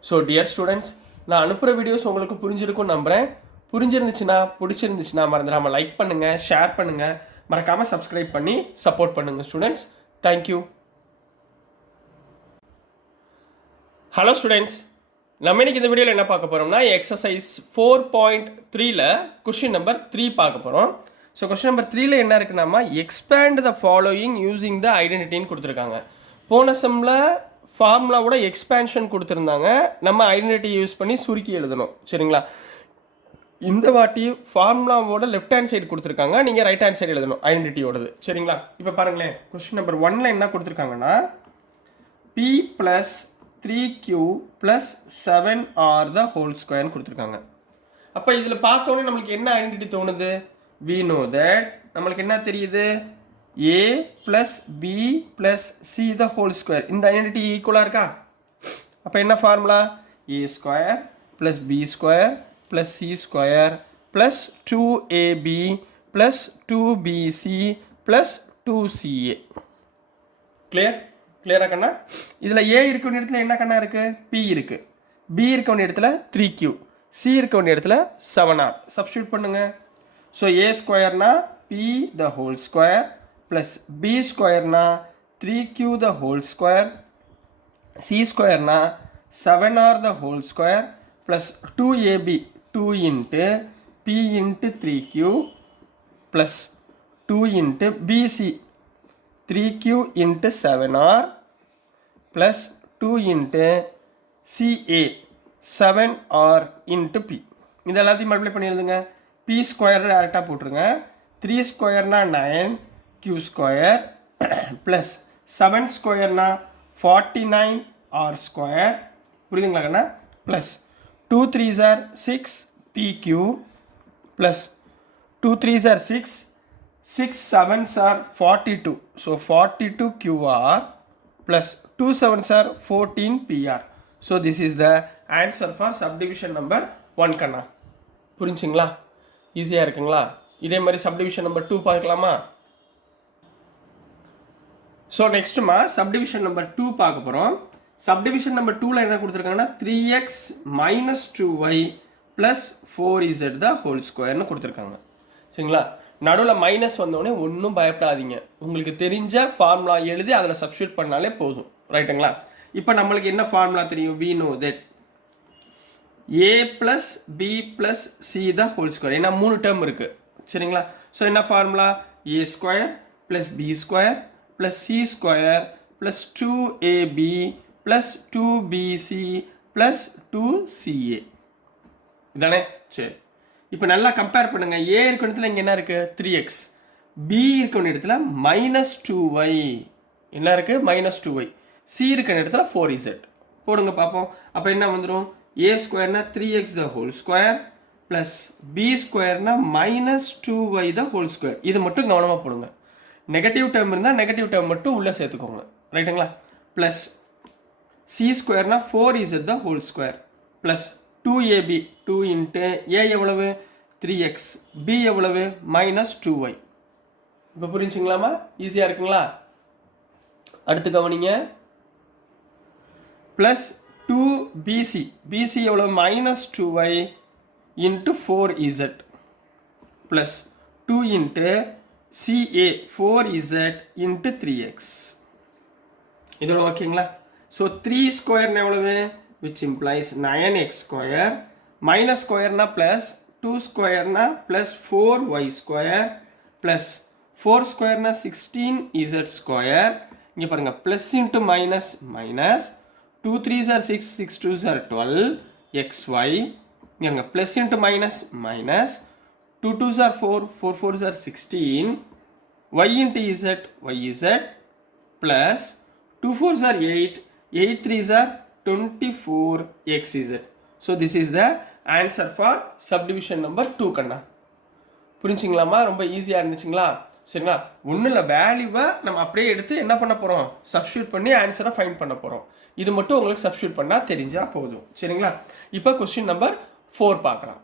So dear students, நான் அனுப்புகிற வீடியோஸ் உங்களுக்கு புரிஞ்சிருக்கும் நம்புகிறேன். புரிஞ்சிருந்துச்சுன்னா பிடிச்சிருந்துச்சுன்னா மறந்துடாமல் லைக் பண்ணுங்கள், ஷேர் பண்ணுங்கள், மறக்காமல் சப்ஸ்கிரைப் பண்ணி சப்போர்ட் பண்ணுங்கள் ஸ்டூடெண்ட்ஸ். தேங்க்யூ. ஹலோ ஸ்டூடெண்ட்ஸ், நம்ம இன்னைக்கு இந்த வீடியோவில் என்ன பார்க்க போகிறோம்னா எக்ஸசைஸ் 4.3ல கொஷின் நம்பர் 3 பார்க்க போகிறோம். ஸோ கொஷின் நம்பர் 3ல என்ன இருக்குன்னாமா expand the following using the ஐடென்டிட்டின்னு கொடுத்துருக்காங்க. போன செம்மில் ஃபார்முலாவோட எக்ஸ்பேன்ஷன் கொடுத்துருந்தாங்க, நம்ம ஐடென்டிட்டி யூஸ் பண்ணி சுருக்கி எழுதணும். சரிங்களா? இந்த வாட்டி ஃபார்முலாவோட லெஃப்ட் ஹேண்ட் சைடு கொடுத்துருக்காங்க, நீங்கள் ரைட் ஹேண்ட் சைடு எழுதணும் ஐடென்டிட்டியோடது. சரிங்களா? இப்போ பாருங்களேன், கொஷின் நம்பர் 1ல என்ன கொடுத்துருக்காங்கன்னா p plus 3q plus 7r the whole ஸ்கொயர்னு கொடுத்துருக்காங்க. அப்போ இதில் பார்த்தோன்னே நம்மளுக்கு என்ன ஐடென்டிட்டி தோணுது? we know that நம்மளுக்கு என்ன தெரியுது? a plus b plus c the whole square. இந்த ஐடென்டிட்டி ஈக்குவலாக இருக்கா? அப்போ என்ன formula? a square plus b square plus c square plus 2ab plus 2BC plus 2CA. கிளியரா கண்ணா? இதில் A இருக்க வேண்டிய இடத்துல என்ன கண்ணா இருக்குது? P இருக்குது. B இருக்க வேண்டிய இடத்துல 3Q. C இருக்க வேண்டிய இடத்துல 7R. சப்ஸ்டியூட் பண்ணுங்க. So A ஸ்கொயர்னா P the whole square plus B ஸ்கொயர்னா 3Q the whole square, C ஸ்கொயர்னா 7R the whole square plus 2AB 2 into P into 3Q plus 2 into BC 3Q into 7R plus 2 into CA 7R into P. இது எல்லாத்தையும் multiply பண்ணி எழுதுங்க. P square டேரெக்டாக போட்டுருங்க. 3 ஸ்கொயர்னா 9 Q square plus 7 ஸ்கொயர்னா 49 R square. புரியுதுங்களா கண்ணா? Plus 2 3s are 6 PQ plus 2 3s are 6 6 7s are 42. So 42 QR plus 2 7s are 14 PR. So this is the answer for subdivision number 1 கண்ணா. புரிஞ்சுங்களா? ஈஸியாக இருக்குங்களா? இதே மாதிரி subdivision number 2 பார்க்கலாமா? ஸோ நெக்ஸ்ட்டுமா subdivision number 2 பார்க்க போகிறோம். subdivision number 2ல என்ன கொடுத்துருக்காங்கன்னா 3x minus 2y plus 4z the whole squareன்னு கொடுத்துருக்காங்க. சரிங்களா? நடுவில் மைனஸ் வந்தோடனே ஒன்றும் பயப்படாதீங்க. உங்களுக்கு தெரிஞ்ச ஃபார்முலா எழுதி அதில் சப்ஸ்டியூட் பண்ணாலே போதும். ரைட்டுங்களா? இப்போ நம்மளுக்கு என்ன ஃபார்முலா தெரியும்? we know that a plus b plus c the whole square. ஏன்னா 3 டேர்ம் இருக்குது. சரிங்களா? ஸோ என்ன formula? a square plus b square plus c square plus 2ab plus 2bc plus 2ca. இதானே? சரி, இப்போ நல்லா கம்பேர் பண்ணுங்க. A இருக்க இடத்துல இங்கே என்ன இருக்குது? 3x. B இருக்க இடத்துல மைனஸ் 2y. என்ன இருக்குது? Minus 2y. C இருக்க இடத்துல 4z. போடுங்க பார்ப்போம். அப்போ என்ன வந்துடும்? A ஸ்கொயர்னா 3x the whole square plus B ஸ்கொயர்னா minus 2y the whole square. இது மட்டும் கவனமாக போடுங்க. நெகட்டிவ் டேர்ம் இருந்தால் நெகட்டிவ் டேர்ம் மட்டும் உள்ளே சேர்த்துக்கோங்க. ரைட்டுங்களா? ப்ளஸ் C ஸ்கொயர்னா 4z the whole square plus 2ab 2 into a எவ்வளவு? 3x. b எவ்வளவு? minus 2y. இப்போ புரிஞ்சுங்களாமா? ஈஸியாக இருக்குங்களா? அடுத்து கவனிங்க. Plus 2bc. bc எவ்வளவு? minus 2y into 4z plus 2 into ca 4z into 3x. இதோட ஓகேங்களா? ஸோ 3 ஸ்கொயர்னு எவ்வளவு? which implies 9x square minus square na plus 2 square na plus 4y square plus 4 square na 16z square. இங்க பாருங்க plus into minus minus 2 3s are 6 6 2s are 12 xy. இங்க plus into minus minus 2 2s are 4 4 4s are 16 y into z yz plus 2 4s are 8 8 3s are 24 xz. So this is the answer for subdivision number 2 கண்ணா. புரிஞ்சுங்களாமா? ரொம்ப ஈஸியாக இருந்துச்சுங்களா? சரிங்களா? ஒன்றும் இல்லை, வேல்யூவை நம்ம அப்படியே எடுத்து என்ன பண்ண போகிறோம்? சப்ஸ்டியூட் பண்ணி ஆன்சரை ஃபைண்ட் பண்ண போகிறோம். இது மட்டும் உங்களுக்கு சப்ஸ்டியூட் பண்ணால் தெரிஞ்சால் போதும். சரிங்களா? இப்போ கொஸ்டின் நம்பர் 4 பார்க்கலாம்.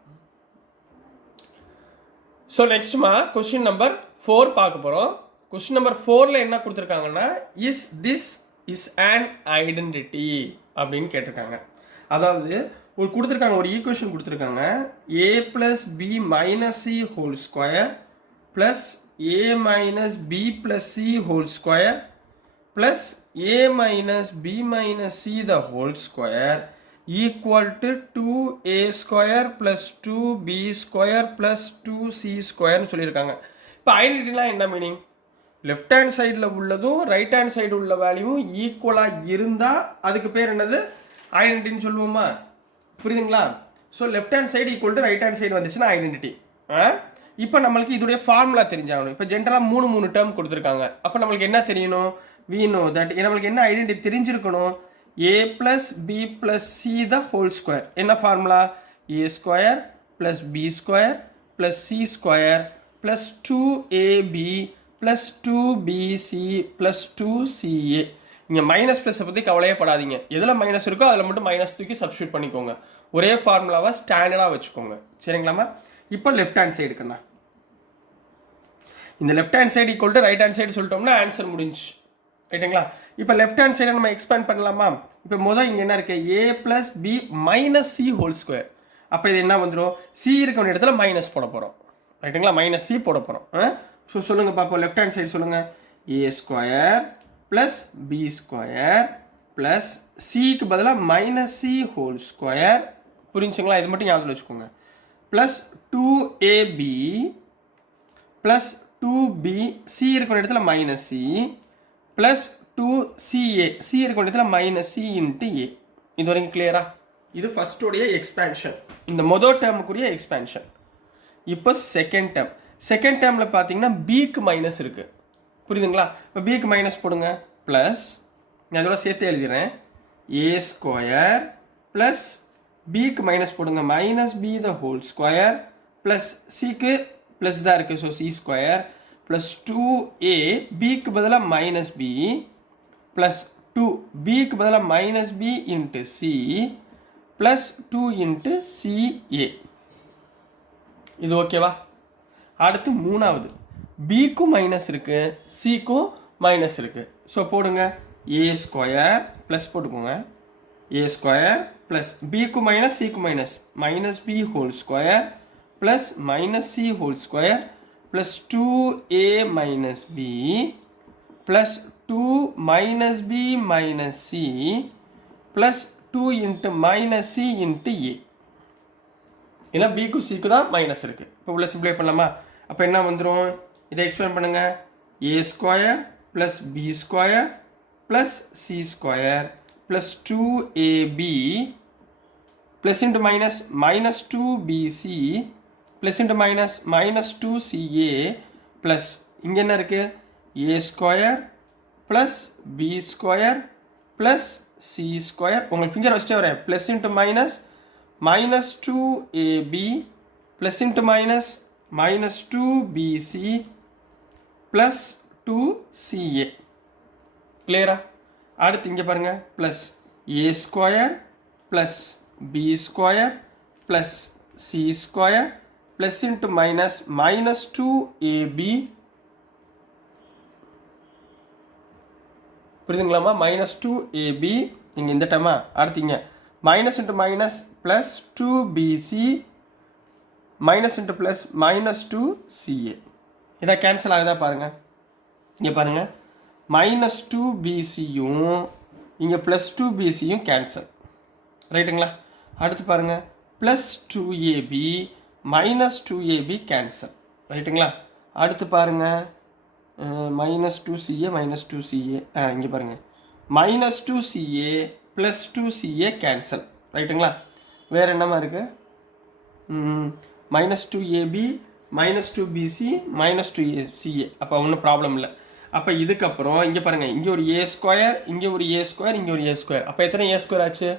ஸோ நெக்ஸ்ட்டுமா கொஸ்டின் நம்பர் 4 பார்க்க போகிறோம். கொஸ்டின் நம்பர் 4ல் என்ன கொடுத்துருக்காங்கன்னா is this is an identity அப்படின்னு கேட்டிருக்காங்க. அதாவது ஒரு கொடுத்துருக்காங்க, ஒரு ஈக்குவேஷன் கொடுத்துருக்காங்க. a plus B minus C whole square plus a minus B plus C whole square plus a minus B minus C the whole square equal to 2a square plus 2b square plus 2c ஸ்கொயர்னு சொல்லியிருக்காங்க. இப்போ ஐடென்டிட்டிலாம் என்ன meaning? Left hand சைடில் உள்ளதும் right hand side உள்ள வேல்யூவும் ஈக்குவலாக இருந்தால் அதுக்கு பேர் என்னது? ஐடென்டிட்டின்னு சொல்லுவோமா? புரியுதுங்களா? So left hand side equal to right hand side வந்துச்சுன்னா ஐடென்டிட்டி. இப்போ நம்மளுக்கு இதோடைய ஃபார்முலா தெரிஞ்சாகணும். இப்போ ஜென்ரலாக 3 டேர்ம் கொடுத்துருக்காங்க. அப்போ நம்மளுக்கு என்ன தெரியணும்? we know that நம்மளுக்கு என்ன ஐடென்டிட்டி தெரிஞ்சிருக்கணும்? a plus b plus c the whole square. என்ன formula? a square plus b square plus c square plus 2ab plus 2bc plus 2ca. இங்கே மைனஸ் ப்ளஸை பற்றி கவலையே படாதீங்க. எதில் மைனஸ் இருக்கோ அதில் மட்டும் மைனஸ் தூக்கி சப்ஸ்டியூட் பண்ணிக்கோங்க. ஒரே ஃபார்முலாவை ஸ்டாண்டர்டாக வச்சுக்கோங்க. சரிங்களாமா? இப்போ லெஃப்ட் ஹேண்ட் சைடுக்குண்ணா இந்த left hand side equal to right hand side சொல்லிட்டோம்னா ஆன்சர் முடிஞ்சு ரைட்டுங்களா. இப்போ லெஃப்ட் ஹேண்ட் சைடை நம்ம எக்ஸ்பேண்ட் பண்ணலாமா. இப்போ முதல் இங்கே என்ன இருக்குது a + b - c whole square. அப்போ இது என்ன வந்துடும், சி இருக்க வேண்டிய இடத்துல மைனஸ் போட போகிறோம் ரைட்டுங்களா, -c போட போகிறோம். ஸோ சொல்லுங்கள் பார்ப்போம், லெஃப்ட் ஹேண்ட் சைடு சொல்லுங்கள். a² + b² ப்ளஸ் சிக்கு பதிலாக -c ஹோல் ஸ்கொயர். புரிஞ்சுங்களா, இது மட்டும் ஞாபகம் வச்சுக்கோங்க. Plus 2ab plus 2b, C இருக்க வேண்டிய இடத்துல -c ப்ளஸ் 2ca, சி இருக்க வேண்டிய இடத்துல -c × a. இது வரைக்கும் கிளியரா. இது ஃபர்ஸ்டோடைய எக்ஸ்பேன்ஷன், இந்த மொதல் டேர்முக்குரிய எக்ஸ்பேன்ஷன். இப்போ செகண்ட் டேர்மில் பார்த்தீங்கன்னா பிக்கு மைனஸ் இருக்குது. புரியுதுங்களா. இப்போ பிக்கு மைனஸ் போடுங்க. ப்ளஸ் நான் இதோட சேர்த்து எழுதிடுறேன். a² ப்ளஸ் பிக்கு மைனஸ் போடுங்க, -b ஹோல் ஸ்கொயர் ப்ளஸ் சிக்கு ப்ளஸ் தான் இருக்குது, ஸோ c² ப்ளஸ் 2a, பிக்கு பதிலாக -b ப்ளஸ் 2, பிக்கு பதிலாக -b × c ப்ளஸ் 2 × ca. இது ஓகேவா. அடுத்து மூணாவது, பிக்கும் மைனஸ் இருக்குது, சிக்கும் மைனஸ் இருக்குது. ஸோ போடுங்க a² ப்ளஸ் போட்டுக்கோங்க, a² ப்ளஸ் பிக்கும் மைனஸ் சிக்கும் minus -b whole square plus -c whole square plus 2a - b plus 2 - b - c plus 2 × -c × a. இல்லை பிக்கும் சிக்கு தான் மைனஸ் இருக்குது. இப்போ உள்ள சிம்ப்ளை பண்ணலாமா. அப்போ என்ன வந்துடும், இதை எக்ஸ்பிளைன் பண்ணுங்கள். a² plus b² plus c² plus 2ab plus × -2bc plus × -2ca plus இங்கே என்ன இருக்குது, a² plus b² plus c². உங்களுக்கு ஃபிங்கர் வச்சுட்டே வரேன். Plus × -2ab plus × -2bc plus 2ca. கிளியரா. அடுத்து இங்கே பாருங்கள், plus a² plus b² plus c² plus × -2ab. புரியுதுங்களாமா. -2ab இங்கே இந்த டைமா. அடுத்து இங்கே minus × minus plus 2bc minus × plus -2ca. இதை கேன்சல் ஆகுதா பாருங்கள். இங்கே பாருங்கள், -2bcயும் இங்கே ப்ளஸ் 2bcயும் கேன்சல் ரைட்டுங்களா. அடுத்து பாருங்கள், ப்ளஸ் 2ab -2ab கேன்சல் ரைட்டுங்களா. அடுத்து பாருங்கள், -2ca -2ca இங்கே பாருங்கள், -2ca ப்ளஸ் 2ca கேன்சல் ரைட்டுங்களா. வேறு என்னமா இருக்குது, -2ab -2bc -2ca. அப்போ ஒன்றும் ப்ராப்ளம் இல்லை. அப்போ இதுக்கப்புறம் இங்கே பாருங்கள், இங்கே ஒரு a², இங்கே ஒரு a², இங்கே ஒரு a². அப்போ எத்தனை a² ஆச்சு,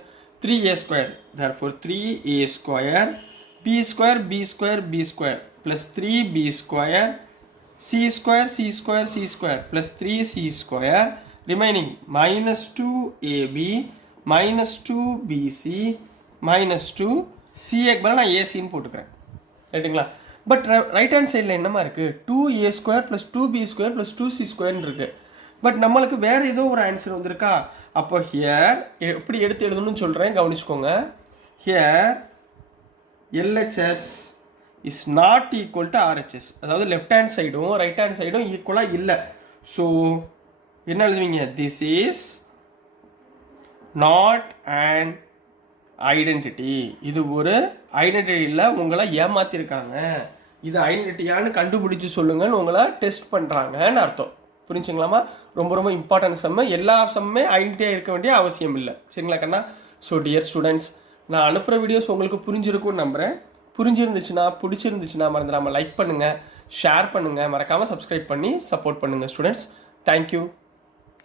3a². therefore 3a² b² b² plus 3b² c² plus 3c² remaining -2ab -2bc -2ca நான் ஏசின்னு போட்டுக்கிறேன் ரைட்டுங்களா. பட் ரைட் ஹேண்ட் சைடில் என்னமா இருக்குது, 2a² plus 2b² plus 2c² இருக்குது. பட் நம்மளுக்கு வேறு ஏதோ ஒரு ஆன்சர் வந்திருக்கா. அப்போ ஹியர் எப்படி எடுத்து எழுதணும்னு சொல்கிறேன், கவனிச்சுக்கோங்க. Here LHS is not equal to RHS. அதாவது லெஃப்ட் ஹேண்ட் சைடும் ரைட் ஹேண்ட் சைடும் ஈக்குவலாக இல்லை. ஸோ என்ன எழுதுவீங்க, this is not and identity. இது ஒரு ஐடென்டிட்டியில் உங்களை ஏமாற்றிருக்காங்க. இது ஐடென்டிட்டியான்னு கண்டுபிடிச்சி சொல்லுங்கன்னு உங்களை டெஸ்ட் பண்ணுறாங்கன்னு அர்த்தம். புரிஞ்சுங்களாமா. ரொம்ப ரொம்ப இம்பார்ட்டன்ட் சம்மு. எல்லா சம்மே ஐடென்டிட்டியாக இருக்க வேண்டிய அவசியம் இல்லை. சரிங்களா கண்ணா. ஸோ டியர் ஸ்டூடெண்ட்ஸ், நான் அனுப்புகிற வீடியோஸ் உங்களுக்கு புரிஞ்சிருக்கும்னு நம்புகிறேன். புரிஞ்சிருந்துச்சுன்னா பிடிச்சிருந்துச்சுன்னா மறந்துடாமல் லைக் பண்ணுங்கள், ஷேர் பண்ணுங்கள், மறக்காமல் சப்ஸ்கிரைப் பண்ணி சப்போர்ட் பண்ணுங்கள் ஸ்டூடெண்ட்ஸ். தேங்க்யூ.